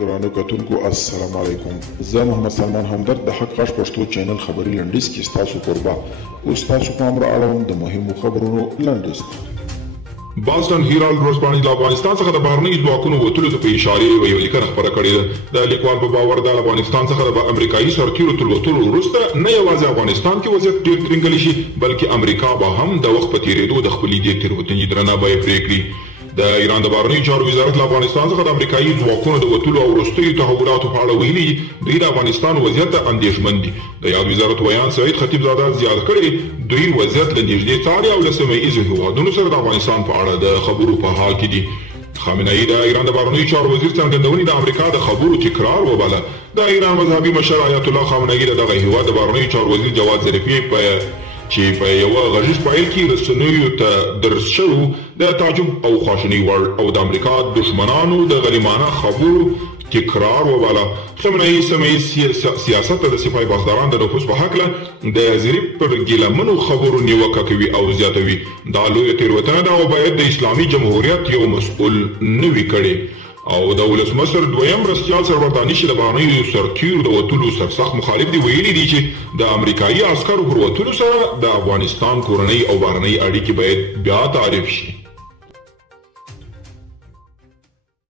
ګرانو کتونکو السلام علیکم. زه محمد سلمان همدرد د حق غږ پښتو چینل خبري لنډیز کې ستاسو قربا اوس تاسو پام را اړوم د مهمو خبرونو لنډیز. باستن هیرالد ورځپاڼې د افغانستان څخه د بهرنیو ځواکونو وتلو ته په اشارې یوه لیکنه خپره کړې ده. د لیکوال په باور د افغانستان څخه د امریکایي سرتیرو تر وتلو وروسته نه یوازې افغانستان کې وضعیت ډېر ترنګلی شي بلکې امریکا به هم د وخت په تېرېدو د خپلې دې تېروتنې درنه بیه پرې کړي. د ایران د بهرنیو چارو وزارت له افغانستان څخه د امریکایي ځواکونو د وتلو او وروستیو تحولاتو په اړه ویلي دوی د افغانستان وضعیت ته اندېښمن دي. د یاد وزارت ویان سعید خطیب زاده زیاته کړې دوی وضعیت له نږدې څاري او له سیمه ییزو هېوادونو سره د افغانستان په اړه د خبرو په حال کې دي. خامنه ای د ایران د بهرنیو چارو وزیر څرګندونې د امریکا د خبرو تکرار وباله. د ایران مذهبي مشر آیت الله خامنه ای د دغه هېواد د بهرنیو چارو وزیر جواد ظریفي چې په یوه غږیز فایل کې رسنیو ته درس شوی د تعجب او خواشینۍ وړ او د امریکا دښمنانو د غلیمانه خبرو تکرار وباله. خامنه ای سیمه ییز سیاست ته د سپاه پاسداران د نفوذ په هکله د ظریف پر ګیلمنو خبرو نیوکه کوي او زیاتوي دا لویه تېروتنه ده او باید د اسلامي جمهوریت یو مسؤل نه وي کړی. او د ولسمشر دویم مرستیال سرور دانش د بهرنیو سرتیرو د وتلو سرسخت مخالف دی. ویلي دي چې د امریکایي عسکرو پر وتلو سره د افغانستان کورنۍ او بهرنۍ اړیکې باید بیا تعریف شي.